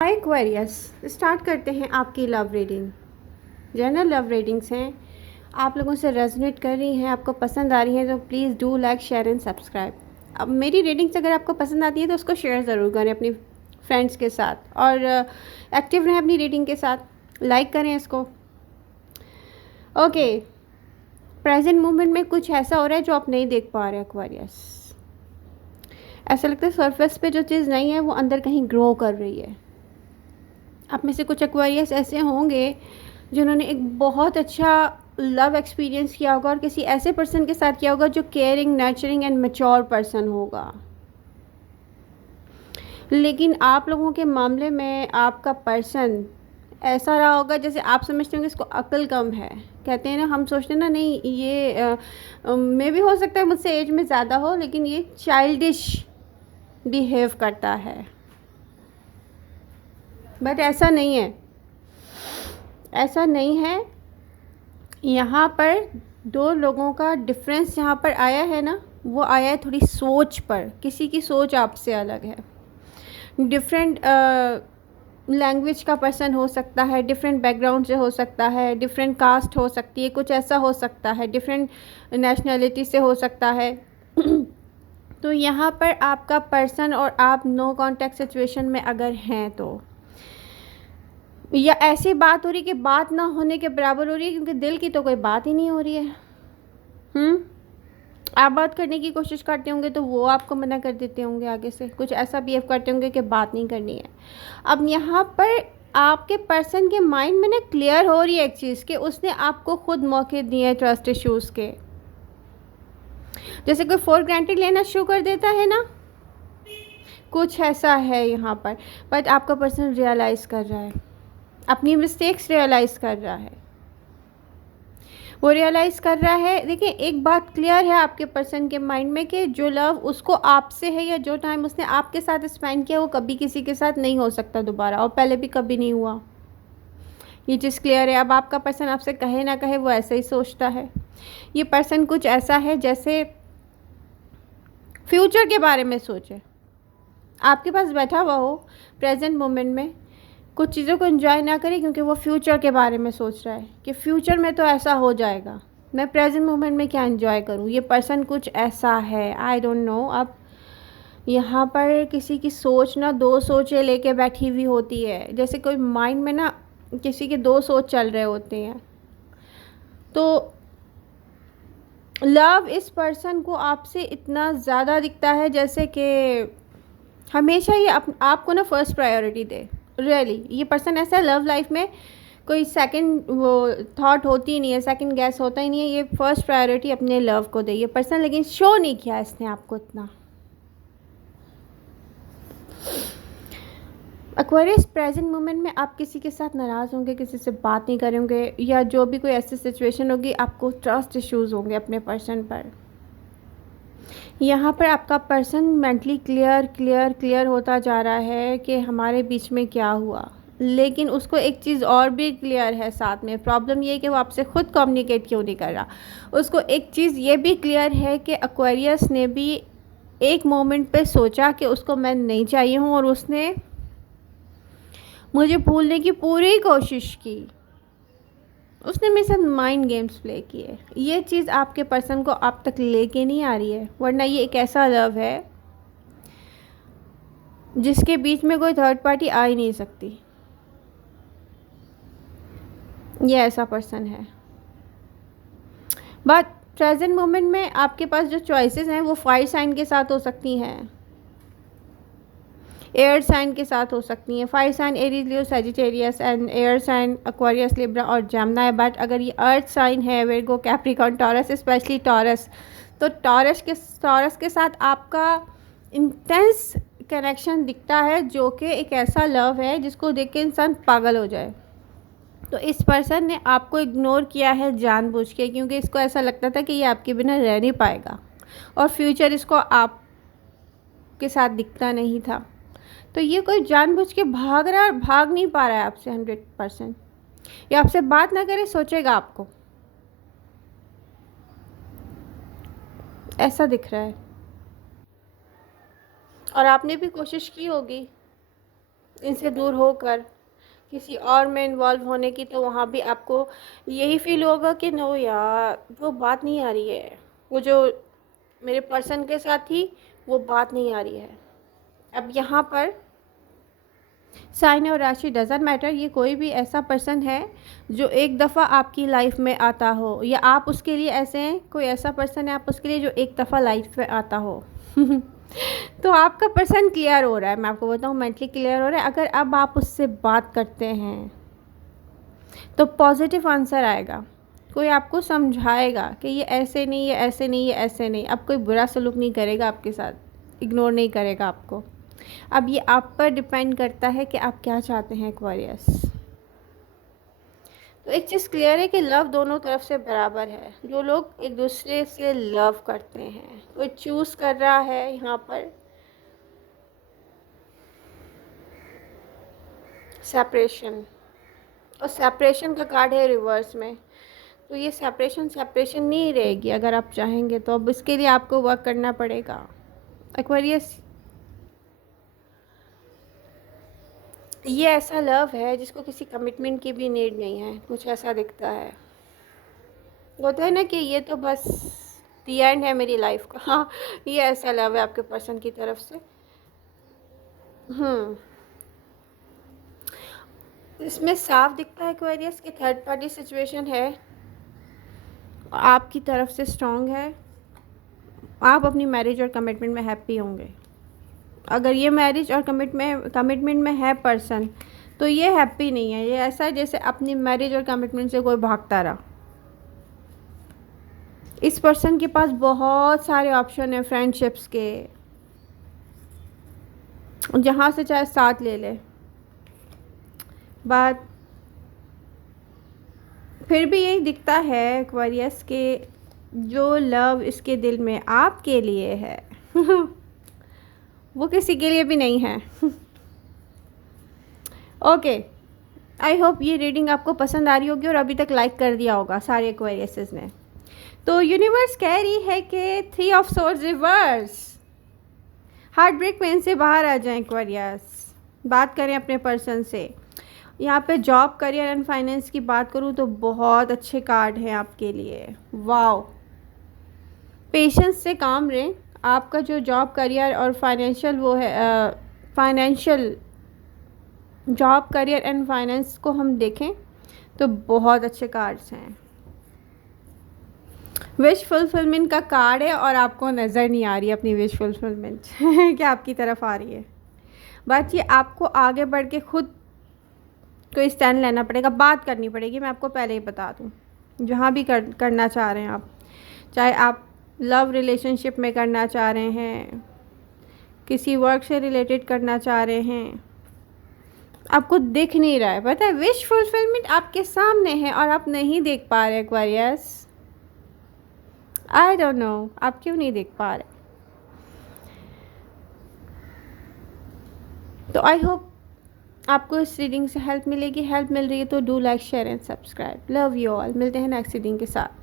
हाय Aquarius, start करते हैं आपकी love reading. General love readings हैं, आप लोगों से रेजोनेट कर रही हैं, आपको पसंद आ रही हैं तो please do like share and subscribe. अब मेरी रीडिंग्स अगर आपको पसंद आती है तो उसको शेयर ज़रूर करें अपनी फ्रेंड्स के साथ और एक्टिव रहें अपनी रीडिंग के साथ, लाइक करें इसको। ओके, प्रेजेंट मोमेंट में कुछ ऐसा हो रहा है जो आप नहीं देख पा रहे एक्वेरियस। ऐसा लगता है सरफेस पे जो चीज़ नहीं है वो अंदर कहीं ग्रो कर रही है। आप में से कुछ एक्वेरियस ऐसे होंगे जिन्होंने एक बहुत अच्छा लव एक्सपीरियंस किया होगा और किसी ऐसे पर्सन के साथ किया होगा जो caring, nurturing and mature person होगा। लेकिन आप लोगों के मामले में आपका पर्सन ऐसा रहा होगा जैसे आप समझते होंगे इसको अक्ल कम है। कहते हैं ना, हम सोचते हैं ना, नहीं ये मे भी हो सकता है मुझसे एज में ज़्यादा हो, लेकिन ये चाइल्डिश बिहेव करता है। बट ऐसा नहीं है, ऐसा नहीं है। यहाँ पर दो लोगों का डिफरेंस यहाँ पर आया है ना, वो आया है थोड़ी सोच पर। किसी की सोच आपसे अलग है, डिफरेंट लैंग्वेज का पर्सन हो सकता है, डिफरेंट बैकग्राउंड से हो सकता है, डिफरेंट कास्ट हो सकती है, कुछ ऐसा हो सकता है, डिफरेंट नेशनैलिटी से हो सकता है। तो यहाँ पर आपका पर्सन और आप नो कांटेक्ट सिचुएशन में अगर हैं तो, या ऐसी बात हो रही कि बात ना होने के बराबर हो रही है, क्योंकि दिल की तो कोई बात ही नहीं हो रही है। आप बात करने की कोशिश करते होंगे तो वो आपको मना कर देते होंगे, आगे से कुछ ऐसा बिहेव करते होंगे कि बात नहीं करनी है। अब यहाँ पर आपके पर्सन के माइंड में ना क्लियर हो रही है एक चीज़ कि उसने आपको खुद मौके दिए हैं ट्रस्ट इश्यूज़ के। जैसे कोई फॉर ग्रांटेड लेना शुरू कर देता है ना, कुछ ऐसा है यहाँ पर। बट आपका पर्सन रियलाइज़ कर रहा है, अपनी मिस्टेक्स रियलाइज़ कर रहा है, वो रियलाइज़ कर रहा है। देखिए, एक बात क्लियर है आपके पर्सन के माइंड में कि जो लव उसको आपसे है या जो टाइम उसने आपके साथ स्पेंड किया वो कभी किसी के साथ नहीं हो सकता दोबारा, और पहले भी कभी नहीं हुआ। ये चीज़ क्लियर है। अब आपका पर्सन आपसे कहे ना कहे वो ऐसे ही सोचता है। ये पर्सन कुछ ऐसा है जैसे फ्यूचर के बारे में सोचे, आपके पास बैठा हुआ हो प्रेजेंट मोमेंट में, कुछ चीज़ों को एंजॉय ना करें क्योंकि वो फ्यूचर के बारे में सोच रहा है कि फ्यूचर में तो ऐसा हो जाएगा, मैं प्रेजेंट मोमेंट में क्या एंजॉय करूँ। ये पर्सन कुछ ऐसा है, आई डोंट नो। अब यहाँ पर किसी की सोच ना दो सोचें लेके बैठी हुई होती है, जैसे कोई माइंड में ना किसी के दो सोच चल रहे होते हैं। तो लव इस पर्सन को आपसे इतना ज़्यादा दिखता है जैसे कि हमेशा ये आपको ना फर्स्ट प्रायोरिटी दे। रियली ये पर्सन ऐसा है, लव लाइफ में कोई सेकंड वो थॉट होती ही नहीं है, सेकंड गैस होता ही नहीं है, ये फर्स्ट प्रायोरिटी अपने लव को दे ये पर्सन। लेकिन शो नहीं किया इसने आपको इतना। एक्वेरियस, प्रेजेंट मोमेंट में आप किसी के साथ नाराज़ होंगे, किसी से बात नहीं करेंगे, या जो भी कोई ऐसी सिचुएशन होगी आपको ट्रस्ट इश्यूज़ होंगे अपने पर्सन पर। यहाँ पर आपका पर्सन मेंटली क्लियर होता जा रहा है कि हमारे बीच में क्या हुआ। लेकिन उसको एक चीज़ और भी क्लियर है साथ में, प्रॉब्लम ये है कि वो आपसे ख़ुद कम्युनिकेट क्यों नहीं कर रहा। उसको एक चीज़ ये भी क्लियर है कि एक्वेरियस ने भी एक मोमेंट पे सोचा कि उसको मैं नहीं चाहिए हूँ और उसने मुझे भूलने की पूरी कोशिश की, उसने मेरे साथ माइंड गेम्स प्ले किए। ये चीज़ आपके पर्सन को आप तक लेके नहीं आ रही है, वरना ये एक ऐसा लव है जिसके बीच में कोई थर्ड पार्टी आ ही नहीं सकती। ये ऐसा पर्सन है। बट प्रेजेंट मोमेंट में आपके पास जो चॉइसेस हैं वो फायर साइन के साथ हो सकती हैं, एयर साइन के साथ हो सकती हैं। Fire sign Aries, Leo, Sagittarius, and air sign Aquarius, Libra और जेमिनी। बट अगर ये अर्थ साइन है, Virgo, Capricorn, Taurus, specially Taurus, तो टॉरस के साथ आपका इंटेंस कनेक्शन दिखता है, जो कि एक ऐसा लव है जिसको देख के इंसान पागल हो जाए। तो इस पर्सन ने आपको इग्नोर किया है जानबूझ के, क्योंकि इसको ऐसा लगता था कि ये आपके बिना रह नहीं पाएगा और फ्यूचर इसको आपके साथ दिखता नहीं था। तो ये कोई जानबूझ के भाग रहा है और भाग नहीं पा रहा है आपसे 100%। ये आपसे बात ना करे, सोचेगा आपको, ऐसा दिख रहा है। और आपने भी कोशिश की होगी, इनसे दूर होकर किसी और में इन्वॉल्व होने की, तो वहाँ भी आपको यही फील होगा कि नो यार, वो बात नहीं आ रही है, वो जो मेरे पर्सन के साथ थी वो बात नहीं आ रही है। अब यहाँ पर साइन और राशि डज़न्ट मैटर, ये कोई भी ऐसा पर्सन है जो एक दफ़ा आपकी लाइफ में आता हो, या आप उसके लिए ऐसे हैं, कोई ऐसा पर्सन है आप उसके लिए जो एक दफ़ा लाइफ में आता हो। तो आपका पर्सन क्लियर हो रहा है, मैं आपको बताऊँ, मेंटली क्लियर हो रहा है। अगर अब आप उससे बात करते हैं तो पॉजिटिव आंसर आएगा, कोई आपको समझाएगा कि ये ऐसे नहीं, ये ऐसे नहीं, ये ऐसे नहीं। अब कोई बुरा सलूक नहीं करेगा आपके साथ, इग्नोर नहीं करेगा आपको। अब ये आप पर डिपेंड करता है कि आप क्या चाहते हैं एक्वेरियस। तो एक चीज़ क्लियर है कि लव दोनों तरफ से बराबर है। जो लोग एक दूसरे से लव करते हैं, कोई चूज़ कर रहा है यहाँ पर सेपरेशन, और सेपरेशन का कार्ड है रिवर्स में। तो ये सेपरेशन नहीं रहेगी अगर आप चाहेंगे तो। अब इसके लिए आपको वर्क करना पड़ेगा एक्वेरियस। ये ऐसा लव है जिसको किसी कमिटमेंट की भी नीड नहीं है, कुछ ऐसा दिखता है। होता है ना कि ये तो बस दी एंड है मेरी लाइफ का। हाँ, ये ऐसा लव है आपके पर्सन की तरफ से। इसमें साफ दिखता है एक्वेरियस कि थर्ड पार्टी सिचुएशन है, आपकी तरफ से स्ट्रॉन्ग है। आप अपनी मैरिज और कमिटमेंट में हैप्पी होंगे। अगर ये मैरिज और कमिटमेंट में है पर्सन, तो ये हैप्पी नहीं है। ये ऐसा है जैसे अपनी मैरिज और कमिटमेंट से कोई भागता रहा। इस पर्सन के पास बहुत सारे ऑप्शन हैं फ्रेंडशिप्स के, जहाँ से चाहे साथ ले ले, बट फिर भी यही दिखता है एक्वेरियस के जो लव इसके दिल में आपके लिए है वो किसी के लिए भी नहीं है। ओके, आई होप ये रीडिंग आपको पसंद आ रही होगी और अभी तक लाइक कर दिया होगा सारे एक्वेरियसेस ने। तो यूनिवर्स कह रही है कि 3 of swords reverse, heartbreak pain से बाहर आ जाएं एक्वेरियस। बात करें अपने पर्सन से। यहाँ पे जॉब, करियर एंड फाइनेंस की बात करूँ तो बहुत अच्छे कार्ड हैं आपके लिए। वाओ, पेशेंस से काम रहें। आपका जो जॉब, करियर और फाइनेंशियल वो है, financial job, career and finance को हम देखें तो बहुत अच्छे कार्ड्स हैं। विश फुलफिलमेंट का कार्ड है और आपको नज़र नहीं आ रही अपनी विश फुलफिलमेंट क्या आपकी तरफ आ रही है। बट ये आपको आगे बढ़ के खुद कोई स्टैंड लेना पड़ेगा, बात करनी पड़ेगी। मैं आपको पहले ही बता दूँ, जहाँ भी करना चाह रहे हैं आप, चाहे आप लव रिलेशनशिप में करना चाह रहे हैं, किसी वर्क से रिलेटेड करना चाह रहे हैं, आपको दिख नहीं रहा है। पता है, विश फुलफिलमेंट आपके सामने है और आप नहीं देख पा रहे एक्वेरियस। आई डोंट नो आप क्यों नहीं देख पा रहे। तो आई होप आपको इस रीडिंग से हेल्प मिलेगी। हेल्प मिल रही है तो do like, share and subscribe. Love you all. मिलते हैं नेक्स्ट रीडिंग के साथ।